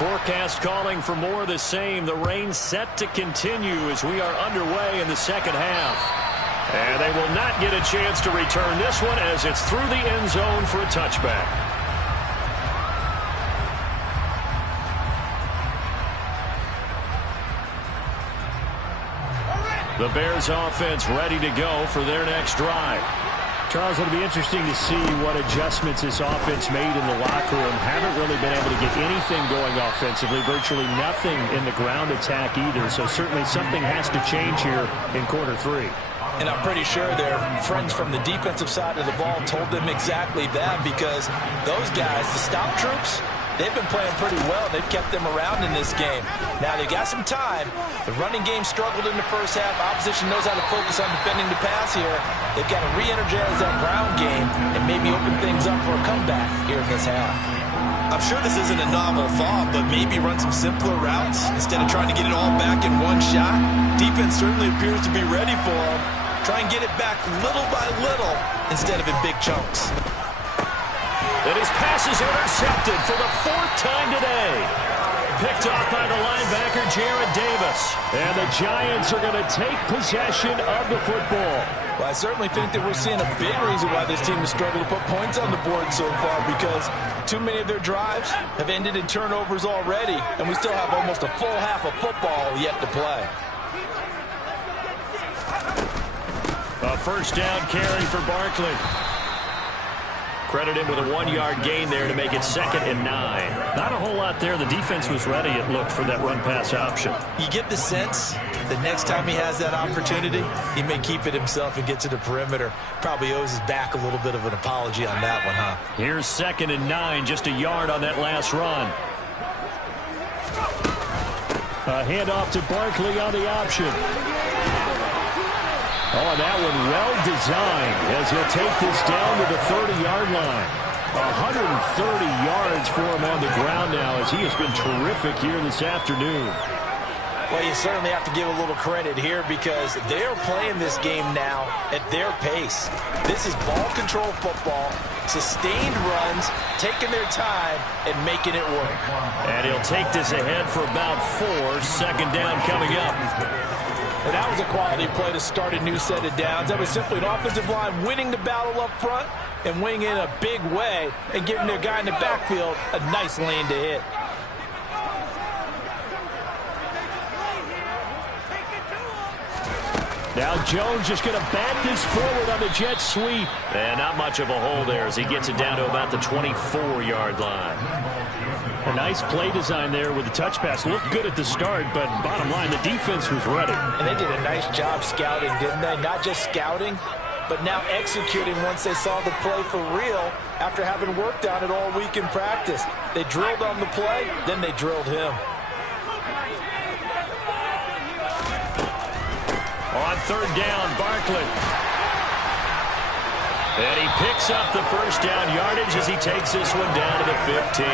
Forecast calling for more of the same. The rain set to continue as we are underway in the second half. And they will not get a chance to return this one as it's through the end zone for a touchback. The Bears offense ready to go for their next drive. Charles, it'll be interesting to see what adjustments this offense made in the locker room. Haven't really been able to get anything going offensively, virtually nothing in the ground attack either. So certainly something has to change here in quarter three. And I'm pretty sure their friends from the defensive side of the ball told them exactly that, because those guys, the stop troops, they've been playing pretty well. They've kept them around in this game. Now, they've got some time. The running game struggled in the first half. Opposition knows how to focus on defending the pass here. They've got to re-energize that ground game and maybe open things up for a comeback here in this half. I'm sure this isn't a novel thought, but maybe run some simpler routes instead of trying to get it all back in one shot. Defense certainly appears to be ready for them. Try and get it back little by little instead of in big chunks. And his pass is intercepted for the fourth time today. Picked off by the linebacker, Jared Davis. And the Giants are going to take possession of the football. Well, I certainly think that we're seeing a big reason why this team has struggled to put points on the board so far, because too many of their drives have ended in turnovers already, and we still have almost a full half of football yet to play. A first down carry for Barkley. Credit him with a 1-yard gain there to make it 2nd and 9. Not a whole lot there. The defense was ready, it looked, for that run-pass option. You get the sense that next time he has that opportunity, he may keep it himself and get to the perimeter. Probably owes his back a little bit of an apology on that one, huh? Here's 2nd and 9, just a yard on that last run. A handoff to Barkley on the option. Oh, that one well designed as he'll take this down to the 30-yard line. 130 yards for him on the ground now as he has been terrific here this afternoon. Well, you certainly have to give a little credit here because they are playing this game now at their pace. This is ball control football, sustained runs, taking their time, and making it work. And he'll take this ahead for about 4. 2nd down coming up. And that was a quality play to start a new set of downs. That was simply an offensive line winning the battle up front and winning in a big way and giving their guy in the backfield a nice lane to hit. Now Jones just going to bat this forward on the jet sweep. And not much of a hole there as he gets it down to about the 24-yard line. A nice play design there with the touch pass. Looked good at the start, but bottom line, the defense was ready. And they did a nice job scouting, didn't they? Not just scouting, but now executing once they saw the play for real after having worked on it all week in practice. They drilled on the play, then they drilled him. On 3rd down, Barkley. And he picks up the first down yardage as he takes this one down to the 15.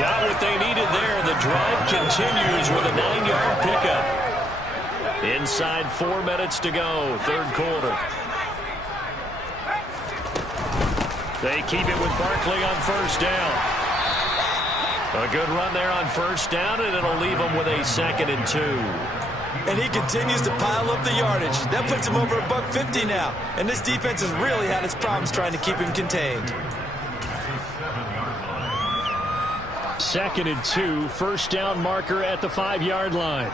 Got what they needed there. The drive continues with a 9-yard pickup. Inside 4 minutes to go, 3rd quarter. They keep it with Barkley on 1st down. A good run there on 1st down, and it'll leave them with a 2nd and 2. And he continues to pile up the yardage. That puts him over $150 now. And this defense has really had its problems trying to keep him contained. 2nd and 2, 1st down marker at the 5-yard line.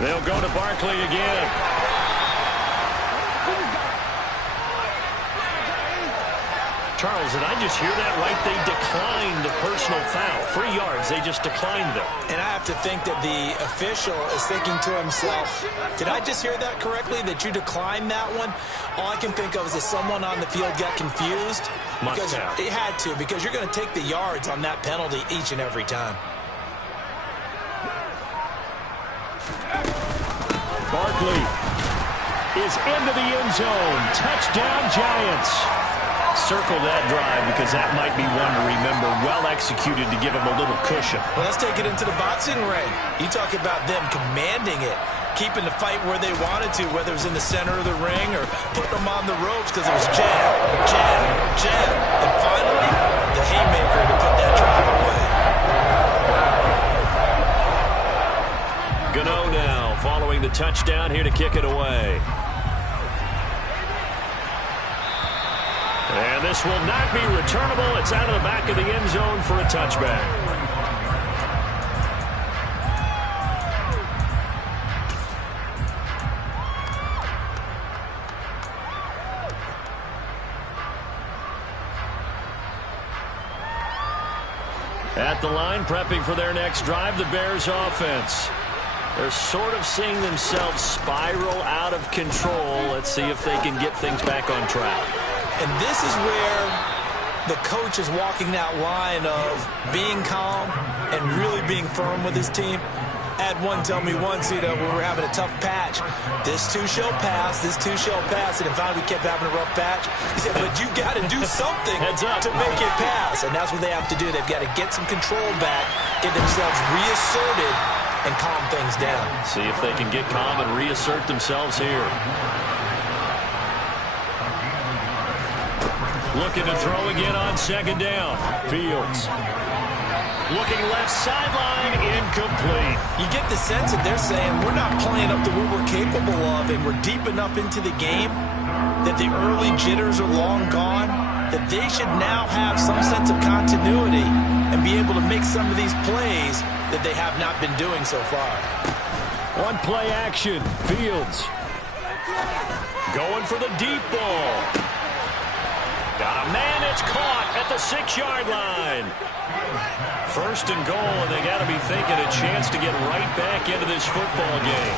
They'll go to Barkley again. Charles, did I just hear that right? They declined the personal foul. 3 yards, they just declined them. And I have to think that the official is thinking to himself, did I just hear that correctly, that you declined that one? All I can think of is that someone on the field got confused. Because it had to, because you're going to take the yards on that penalty each and every time. Barkley is into the end zone. Touchdown, Giants. Circle that drive because that might be one to remember. Well executed to give him a little cushion. Well, let's take it into the boxing ring. You talk about them commanding it. keeping the fight where they wanted to, whether it was in the center of the ring or putting them on the ropes because it was jab, jab, jab. And finally, the haymaker to put that drive away. Gano now following the touchdown here to kick it away. And this will not be returnable. It's out of the back of the end zone for a touchback. At the line, prepping for their next drive, the Bears offense. They're sort of seeing themselves spiral out of control. Let's see if they can get things back on track. And this is where the coach is walking that line of being calm and really being firm with his team. I had one tell me once, we were having a tough patch. This too shall pass, this too shall pass. And finally we kept having a rough patch. He said, but you got to do something to make it pass. And that's what they have to do. They've got to get some control back, get themselves reasserted, and calm things down. See if they can get calm and reassert themselves here. Looking to throw again on second down. Fields. Looking left sideline, incomplete. You get the sense that they're saying we're not playing up to what we're capable of, and we're deep enough into the game that the early jitters are long gone, that they should now have some sense of continuity and be able to make some of these plays that they have not been doing so far. One play action. Fields. Going for the deep ball. Got a man, it's caught at the 6-yard line. First and goal, and they got to be thinking a chance to get right back into this football game.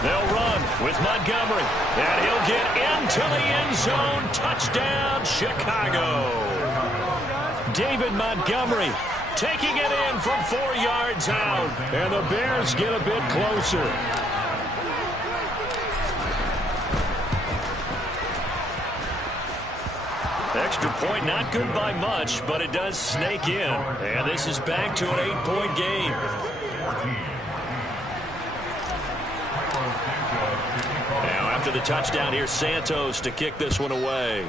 They'll run with Montgomery, and he'll get into the end zone. Touchdown, Chicago. David Montgomery taking it in from 4 yards out, and the Bears get a bit closer. Extra point, not good by much, but it does snake in. And this is back to an 8-point game. Now after the touchdown, here's Santos to kick this one away.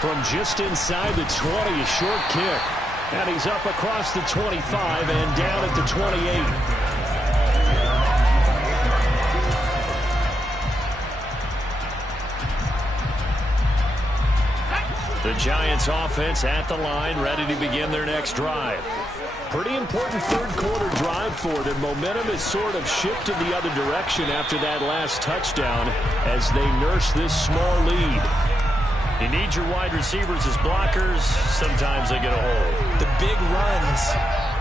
From just inside the 20, a short kick. And he's up across the 25 and down at the 28. The Giants offense at the line, ready to begin their next drive. Pretty important third quarter drive for them. Momentum has sort of shifted the other direction after that last touchdown as they nurse this small lead. You need your wide receivers as blockers. Sometimes they get a hold. The big runs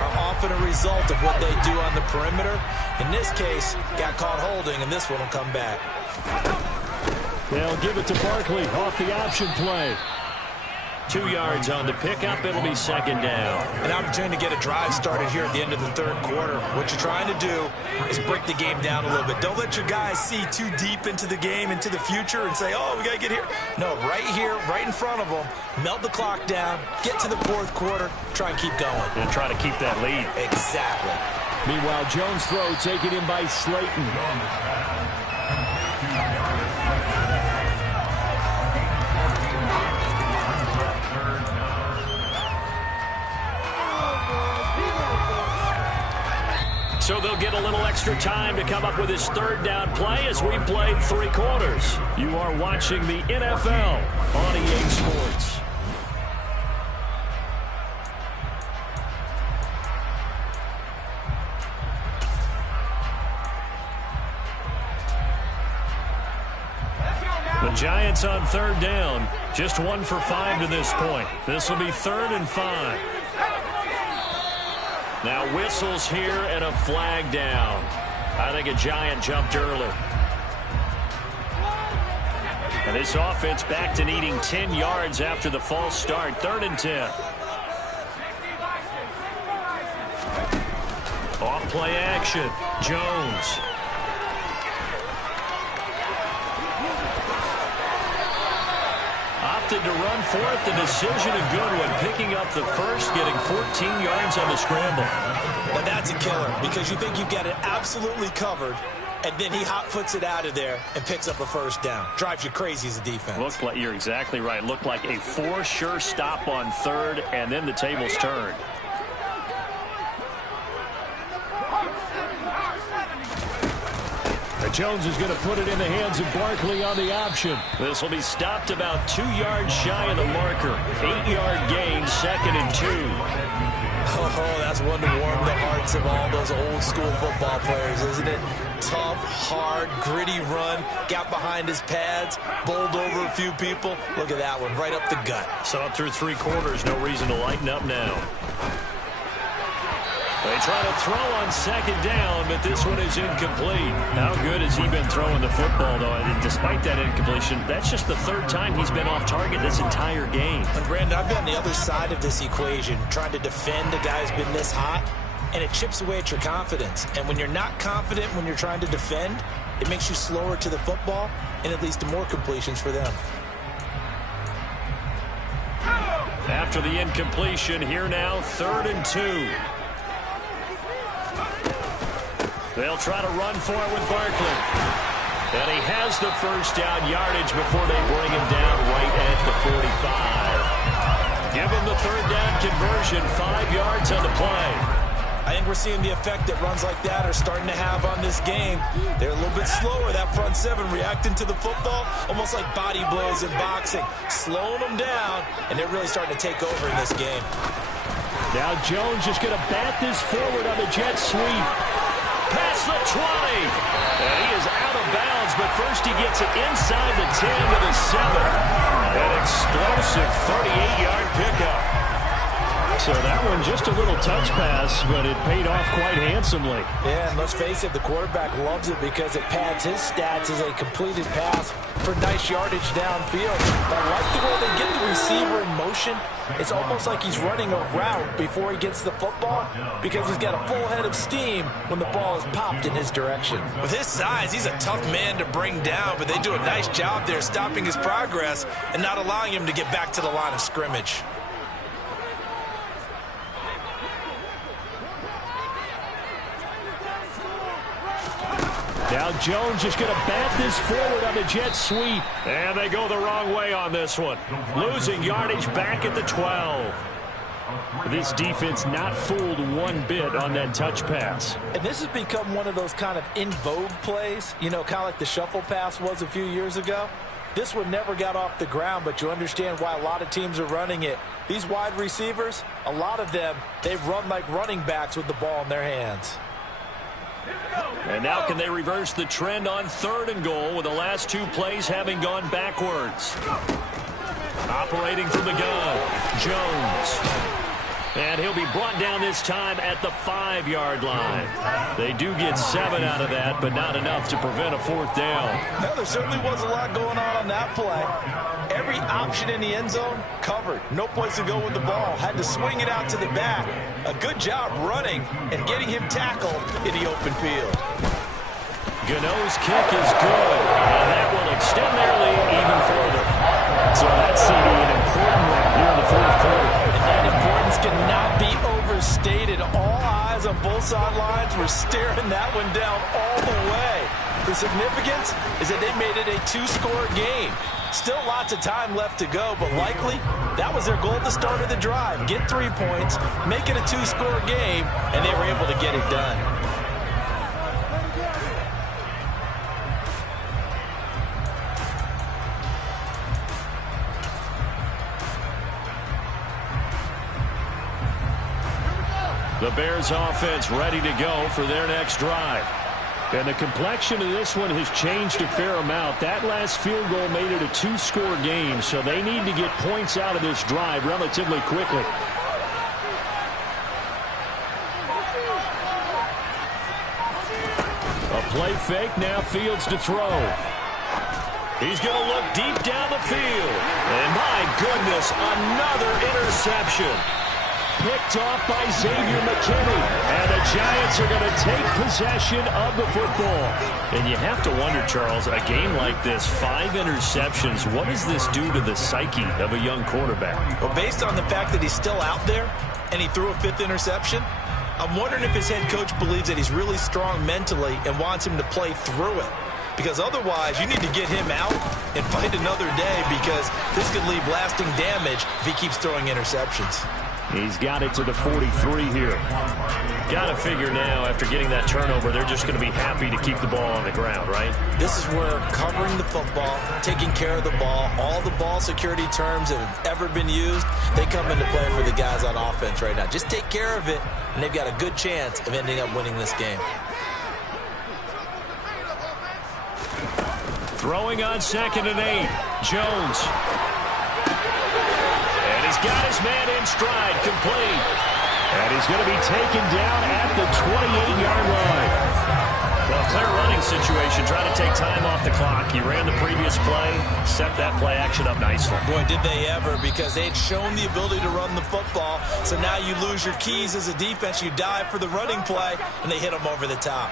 are often a result of what they do on the perimeter. In this case, got caught holding, and this one will come back. They'll give it to Barkley off the option play. 2 yards on the pickup. It'll be second down. An opportunity to get a drive started here at the end of the third quarter. What you're trying to do is break the game down a little bit. Don't let your guys see too deep into the game, into the future, and say, oh, we got to get here. No, right here, right in front of them, melt the clock down, get to the fourth quarter, try and keep going. And try to keep that lead. Exactly. Meanwhile, Jones' throw taken in by Slayton. So they'll get a little extra time to come up with his third down play as we played 3 quarters. You are watching the NFL on EA Sports. The Giants on third down. Just 1 for 5 to this point. This will be 3rd and 5. Now whistles here and a flag down. I think a Giant jumped early. And this offense back to needing 10 yards after the false start. 3rd and 10. Off play action. Jones. opted to run for it. The decision a good one, picking up the first, getting 14 yards on the scramble. Now that's a killer because you think you've got it absolutely covered, and then he hot-foots it out of there and picks up a first down. Drives you crazy as a defense. Looked like, you're exactly right. Looked like a for-sure stop on third, and then the tables turned. Jones is going to put it in the hands of Barkley on the option. This will be stopped about 2 yards shy of the marker. 8-yard gain, 2nd and 2. Oh, that's one to warm the hearts of all those old-school football players, isn't it? Tough, hard, gritty run. Got behind his pads, bowled over a few people. Look at that one, right up the gut. Saw it through 3 quarters. No reason to lighten up now. They try to throw on 2nd down, but this one is incomplete. How good has he been throwing the football, though? And despite that incompletion, that's just the 3rd time he's been off target this entire game. And Brandon, I've been on the other side of this equation, trying to defend a guy who's been this hot, and it chips away at your confidence. And when you're not confident when you're trying to defend, it makes you slower to the football, and it leads to more completions for them. After the incompletion, here now, 3rd and 2. They'll try to run for it with Barkley. And he has the first down yardage before they bring him down right at the 45. Give him the 3rd down conversion, 5 yards on the play. I think we're seeing the effect that runs like that are starting to have on this game. They're a little bit slower, that front 7, reacting to the football, almost like body blows in boxing, slowing them down, and they're really starting to take over in this game. Now Jones just going to bat this forward on the jet sweep. Past the 20. And he is out of bounds, but first he gets it inside the 10 to the 7. An explosive 38-yard pickup. So that one just a little touch pass, but it paid off quite handsomely. Yeah, and let's face it, the quarterback loves it because it pads his stats as a completed pass for nice yardage downfield. But I like the way they get the receiver in motion. It's almost like he's running a route before he gets the football because he's got a full head of steam when the ball is popped in his direction. With his size, he's a tough man to bring down, but they do a nice job there stopping his progress and not allowing him to get back to the line of scrimmage. Now Jones just going to bat this forward on the jet sweep. And they go the wrong way on this one. Losing yardage back at the 12. This defense not fooled one bit on that touch pass. And this has become one of those kind of in vogue plays, you know, kind of like the shuffle pass was a few years ago. This one never got off the ground, but you understand why a lot of teams are running it. These wide receivers, a lot of them, they've run like running backs with the ball in their hands. And now can they reverse the trend on 3rd and goal with the last 2 plays having gone backwards? Operating from the gun, Jones. And he'll be brought down this time at the 5-yard line. They do get 7 out of that, but not enough to prevent a 4th down. No, there certainly was a lot going on that play. Every option in the end zone covered. No place to go with the ball. Had to swing it out to the back. A good job running and getting him tackled in the open field. Gano's kick is good, and that will extend their lead even further. So that's an important one here in the 4th quarter. And that importance cannot be overstated. All eyes on both sidelines were staring that one down all the way. The significance is that they made it a 2-score game. Still lots of time left to go, but likely that was their goal at the start of the drive. Get 3 points, make it a 2-score game, and they were able to get it done. The Bears offense ready to go for their next drive. And the complexion of this one has changed a fair amount. That last field goal made it a 2-score game, so they need to get points out of this drive relatively quickly. A play fake, now Fields to throw. He's going to look deep down the field. And my goodness, another interception. picked off by Xavier McKinney. And the Giants are going to take possession of the football. And you have to wonder, Charles, a game like this, 5 interceptions, what does this do to the psyche of a young quarterback? Well, based on the fact that he's still out there and he threw a 5th interception, I'm wondering if his head coach believes that he's really strong mentally and wants him to play through it. Because otherwise, you need to get him out and fight another day, because this could leave lasting damage if he keeps throwing interceptions. He's got it to the 43 here. Got to figure now, after getting that turnover, they're just going to be happy to keep the ball on the ground, right? This is where covering the football, taking care of the ball, all the ball security terms that have ever been used, they come into play for the guys on offense right now. Just take care of it, and they've got a good chance of ending up winning this game. Throwing on 2nd and 8. Jones. And he's got his man in stride, complete. And he's going to be taken down at the 28-yard line. Well, clear running situation, trying to take time off the clock. He ran the previous play, set that play action up nicely. Boy, did they ever, because they had shown the ability to run the football. So now you lose your keys as a defense. You dive for the running play, and they hit them over the top.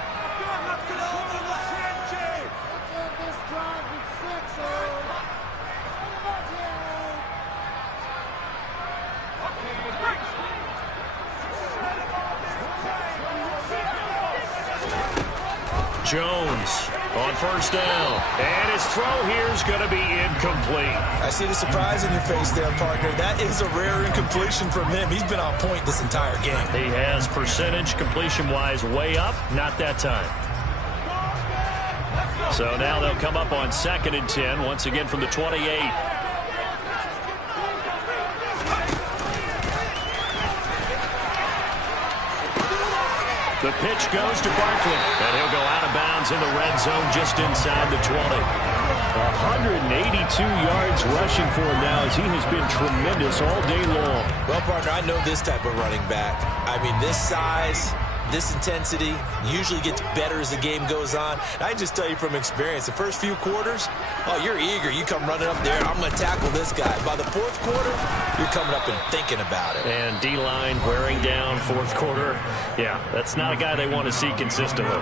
Jones on 1st down. And his throw here is going to be incomplete. I see the surprise in your face there, partner. That is a rare incompletion from him. He's been on point this entire game. He has percentage completion-wise way up. Not that time. So now they'll come up on 2nd and 10, once again from the 28. The pitch goes to Barkley, and he'll go out of bounds in the red zone just inside the 20. 182 yards rushing for him now, as he has been tremendous all day long. Well, partner, I know this type of running back. I mean, this size, this intensity usually gets better as the game goes on. And I just tell you from experience, the first few quarters, oh, you're eager. You come running up there, I'm going to tackle this guy. By the 4th quarter, you're coming up and thinking about it. And D-line wearing down 4th quarter. Yeah, that's not a guy they want to see consistently.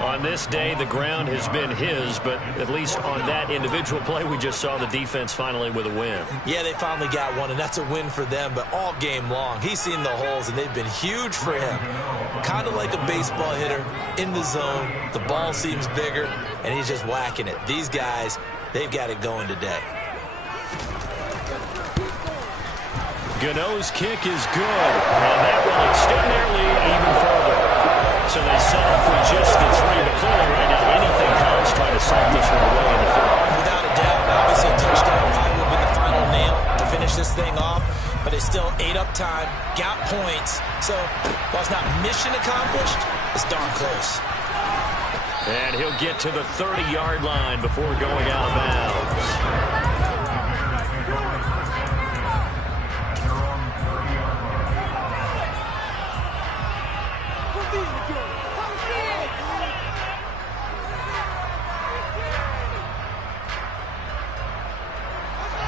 On this day, the ground has been his, but at least on that individual play, we just saw the defense finally with a win. Yeah, they finally got one, and that's a win for them, but all game long, he's seen the holes, and they've been huge for him. Kind of like a baseball hitter in the zone. The ball seems bigger, and he's just whacking it. These guys, they've got it going today. Gano's kick is good, and that will extend their lead even further. So they settle for just the 3, but clearly right now anything counts trying to salt this one away in the fourth. Without a doubt, obviously a touchdown probably would have been the final nail to finish this thing off, but it's still ate up time, got points. So while it's not mission accomplished, it's darn close. And he'll get to the 30-yard line before going out of bounds.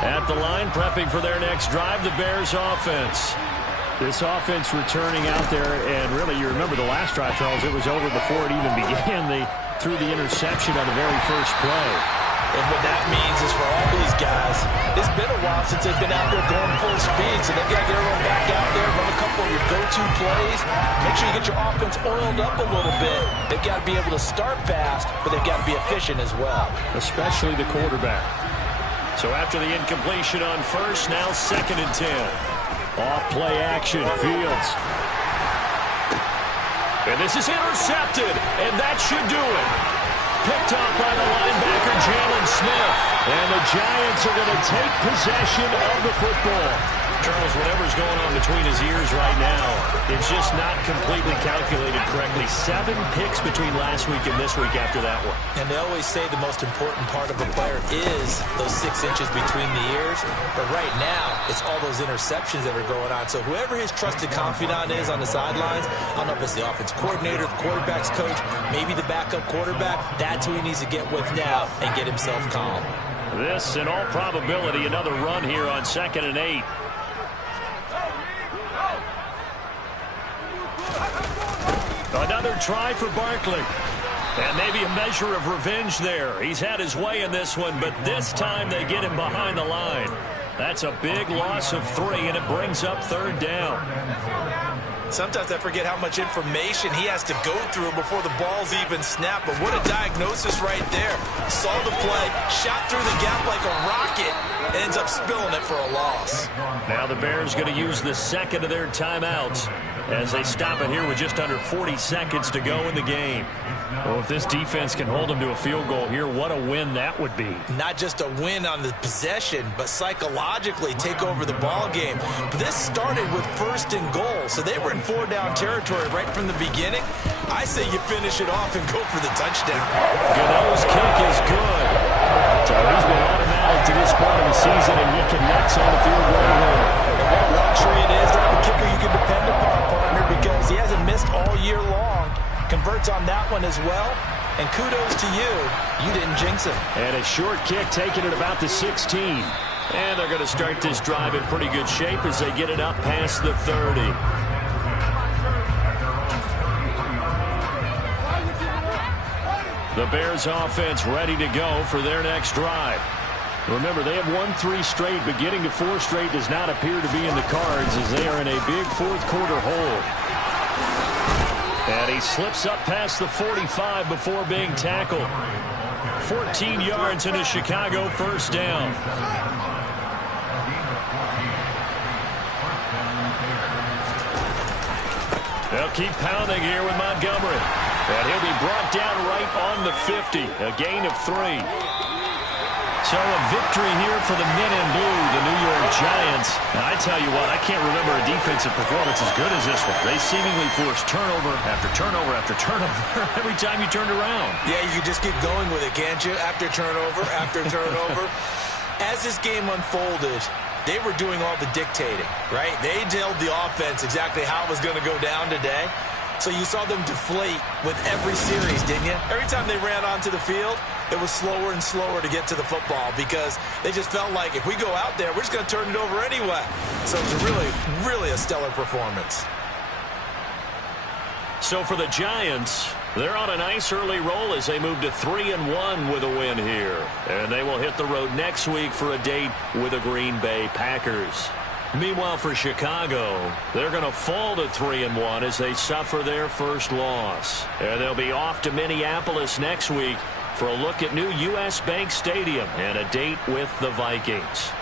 At the line, prepping for their next drive, the Bears offense. This offense returning out there, and really, you remember the last drive, Charles, it was over before it even began. They threw the interception on the very first play. And what that means is for all these guys, it's been a while since they've been out there going full speed, so they've got to get everyone back out there, run a couple of your go-to plays. Make sure you get your offense oiled up a little bit. They've got to be able to start fast, but they've got to be efficient as well. Especially the quarterback. So after the incompletion on 1st, now 2nd and 10. Off play action, Fields. And this is intercepted, and that should do it. Picked off by the linebacker, Jalen Smith. And the Giants are going to take possession of the football. Charles, whatever's going on between his ears right now, it's just not completely calculated correctly. 7 picks between last week and this week after that one. And they always say the most important part of a player is those 6 inches between the ears. But right now, it's all those interceptions that are going on. So whoever his trusted confidant is on the sidelines, I don't know if it's the offense coordinator, the quarterback's coach, maybe the backup quarterback, that's who he needs to get with now and get himself calm. This, in all probability, another run here on 2nd and 8. Another try for Barkley. And maybe a measure of revenge there. He's had his way in this one, but this time they get him behind the line. That's a big loss of 3, and it brings up 3rd down. Sometimes I forget how much information he has to go through before the ball's even snapped. But what a diagnosis right there. Saw the play, shot through the gap like a rocket, ends up spilling it for a loss. Now the Bears going to use the second of their timeouts as they stop it here with just under 40 seconds to go in the game. Well, if this defense can hold them to a field goal here, what a win that would be. Not just a win on the possession, but psychologically take over the ball game. But this started with 1st and goal, so they were in 4-down territory right from the beginning. I say you finish it off and go for the touchdown. Goodell's kick is good. So he's been automatic to this point of the season, and he connects on the field goal here. What a luxury it is to have a kicker you can depend upon, partner, because he hasn't missed all year long. Converts on that one as well. And kudos to you. You didn't jinx him. And a short kick taken at about the 16. And they're going to start this drive in pretty good shape as they get it up past the 30. The Bears offense ready to go for their next drive. Remember, they have won 3 straight, but getting to 4 straight does not appear to be in the cards as they are in a big 4th quarter hole. And he slips up past the 45 before being tackled. 14 yards and a Chicago 1st down. They'll keep pounding here with Montgomery. And he'll be brought down right on the 50. A gain of 3. So a victory here for the men in blue, the New York Giants. And I tell you what, I can't remember a defensive performance as good as this one. They seemingly forced turnover after turnover after turnover every time you turned around. Yeah, you can just keep going with it, can't you? After turnover, after turnover. As this game unfolded, they were doing all the dictating, right? They told the offense exactly how it was going to go down today. So you saw them deflate with every series, didn't you? Every time they ran onto the field, it was slower and slower to get to the football because they just felt like if we go out there, we're just going to turn it over anyway. So it was really a stellar performance. So for the Giants, they're on a nice early roll as they move to 3-1 with a win here. And they will hit the road next week for a date with the Green Bay Packers. Meanwhile, for Chicago, they're going to fall to 3-1 as they suffer their first loss. And they'll be off to Minneapolis next week for a look at new U.S. Bank Stadium and a date with the Vikings.